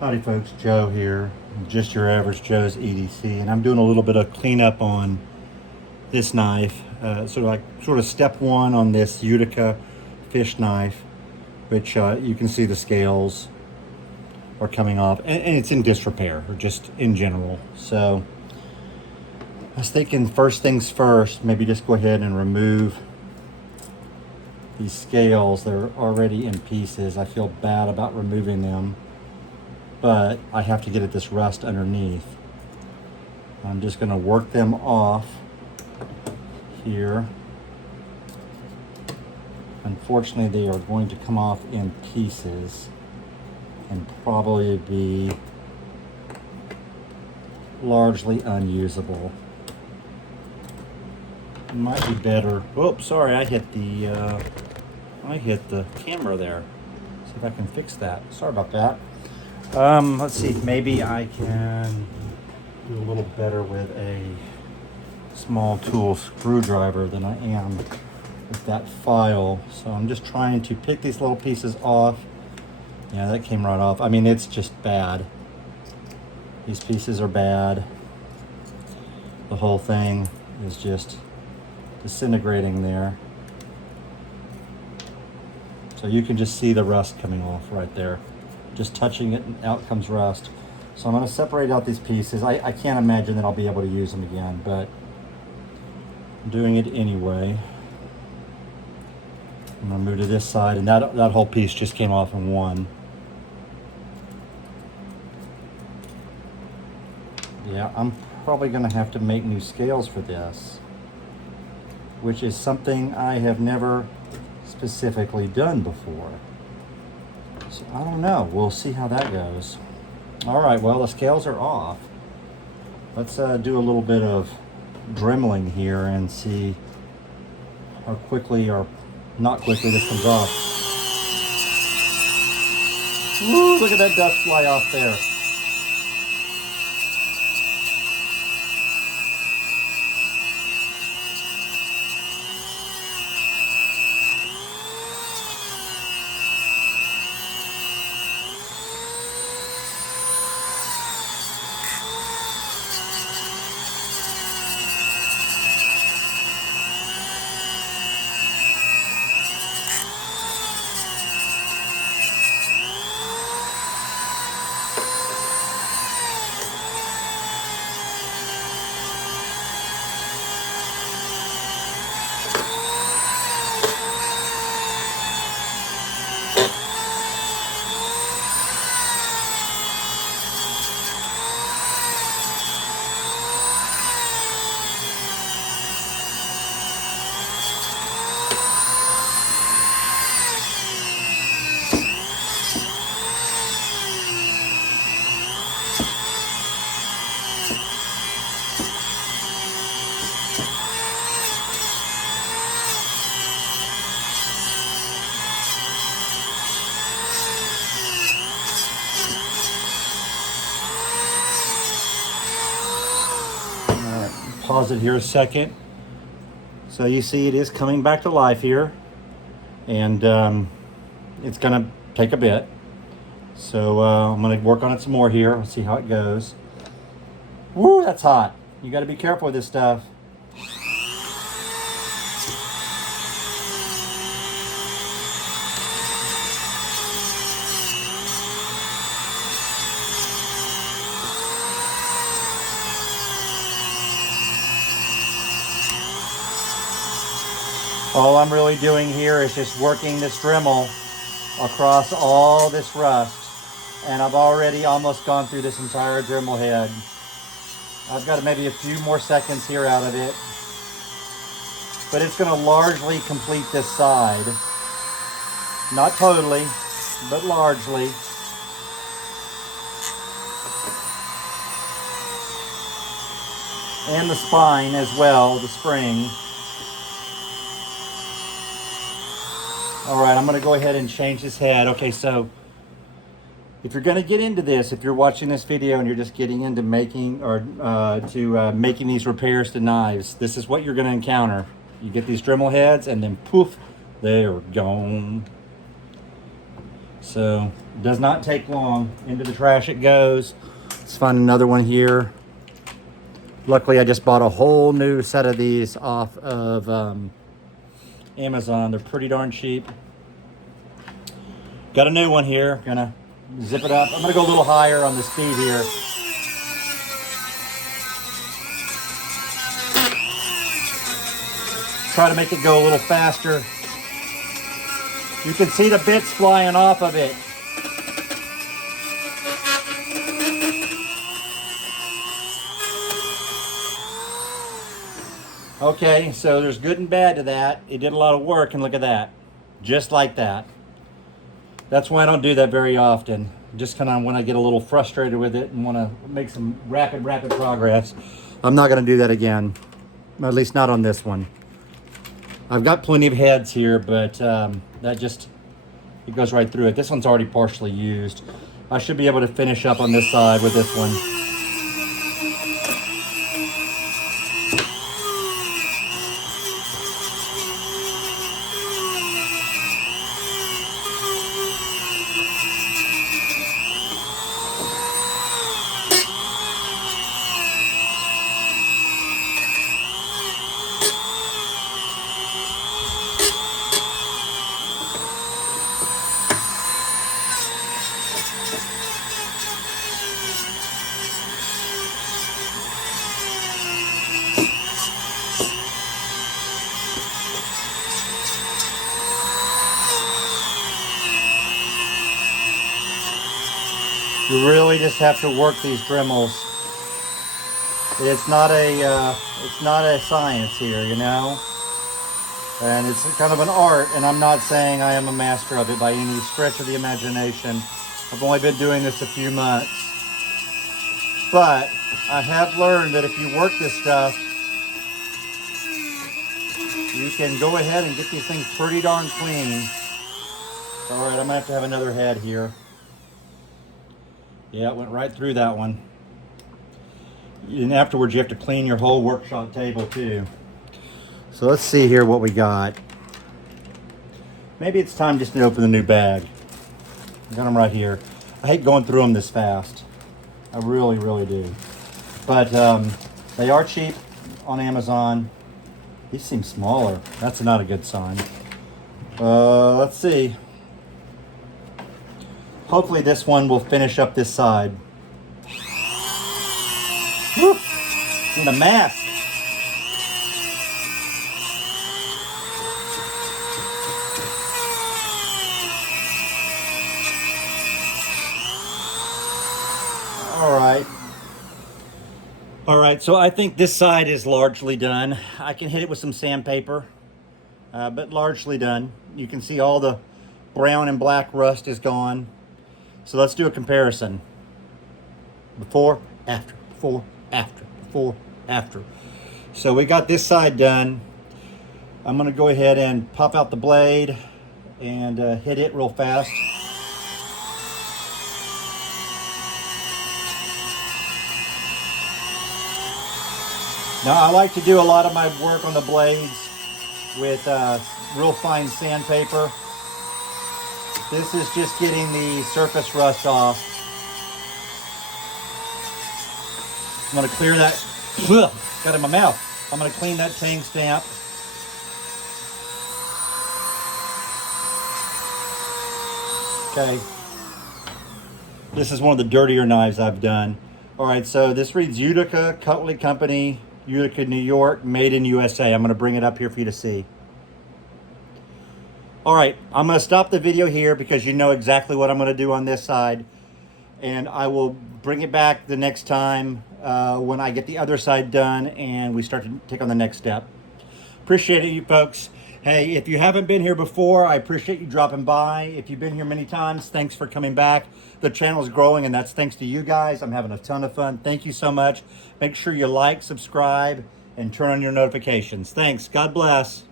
Howdy folks, Joe here, just your average Joe's EDC, and I'm doing a little bit of cleanup on this knife, sort of step one on this Utica Fish Knife, which you can see the scales are coming off, and it's in disrepair, or just in general. So I was thinking first things first, maybe just go ahead and remove these scales. They're already in pieces. I feel bad about removing them, but I have to get at this rust underneath. I'm just going to work them off here. Unfortunately, they are going to come off in pieces and probably be largely unusable. It might be better. Oops, sorry, I hit the camera there. See if I can fix that. Sorry about that. Let's see, maybe I can do a little better with a small tool screwdriver than I am with that file. So I'm just trying to pick these little pieces off. Yeah, that came right off. I mean, it's just bad. These pieces are bad. The whole thing is just disintegrating there. So you can just see the rust coming off right there. Just touching it and out comes rust. So I'm going to separate out these pieces. I can't imagine that I'll be able to use them again, but I'm doing it anyway. I'm going to move to this side, and that whole piece just came off in one. Yeah, I'm probably going to have to make new scales for this, which is something I have never specifically done before. So I don't know. We'll see how that goes. All right, well, the scales are off. Let's do a little bit of dremeling here and see how quickly or not quickly this comes off. Woo, look at that dust fly off there. Pause it here a second. So you see it is coming back to life here, and it's gonna take a bit. So I'm gonna work on it some more here. Let's see how it goes. Woo, that's hot. You gotta be careful with this stuff. All I'm really doing here is just working this Dremel across all this rust, and I've already almost gone through this entire Dremel head. I've got maybe a few more seconds here out of it, but it's going to largely complete this side. Not totally, but largely. And the spine as well, the spring. All right, I'm gonna go ahead and change this head. Okay, so if you're gonna get into this, if you're watching this video and you're just getting into making or making these repairs to knives, this is what you're gonna encounter. You get these Dremel heads and then poof, they're gone. So Does not take long. Into the trash it goes. Let's find another one here. Luckily, I just bought a whole new set of these off of Amazon. They're pretty darn cheap. Got a new one here. Gonna zip it up. I'm gonna go a little higher on the speed here. Try to make it go a little faster. You can see the bits flying off of it. Okay, so there's good and bad to that. It did a lot of work, and look at that. Just like that. That's why I don't do that very often. Just kind of when I get a little frustrated with it and want to make some rapid progress. I'm not going to do that again. At least not on this one. I've got plenty of heads here, but that just, it goes right through it. This one's already partially used. I should be able to finish up on this side with this one. You really just have to work these Dremels. It's not a science here, you know? And it's kind of an art, and I'm not saying I am a master of it by any stretch of the imagination. I've only been doing this a few months. But I have learned that if you work this stuff, you can go ahead and get these things pretty darn clean. All right, I'm gonna have to have another head here. Yeah, it went right through that one. And afterwards, you have to clean your whole workshop table too. So let's see here what we got. Maybe it's time just to open the new bag. I got them right here. I hate going through them this fast. I really do. But they are cheap on Amazon. These seem smaller. That's not a good sign. Let's see. Hopefully this one will finish up this side. Woo! In a mess. All right, so I think this side is largely done. I can hit it with some sandpaper, but largely done. You can see all the brown and black rust is gone. So let's do a comparison. Before, after, before, after, before, after. So we got this side done. I'm gonna go ahead and pop out the blade and hit it real fast. Now I like to do a lot of my work on the blades with real fine sandpaper. This is just getting the surface rust off. I'm gonna clear that, got it in my mouth. I'm gonna clean that tang stamp. Okay. This is one of the dirtier knives I've done. All right, so this reads Utica Cutlery Company, Utica, New York, made in USA. I'm gonna bring it up here for you to see. All right, I'm gonna stop the video here because you know exactly what I'm gonna do on this side. And I will bring it back the next time when I get the other side done and we start to take on the next step. Appreciate it, you folks. Hey, if you haven't been here before, I appreciate you dropping by. If you've been here many times, thanks for coming back. The channel is growing and that's thanks to you guys. I'm having a ton of fun. Thank you so much. Make sure you like, subscribe, and turn on your notifications. Thanks. God bless.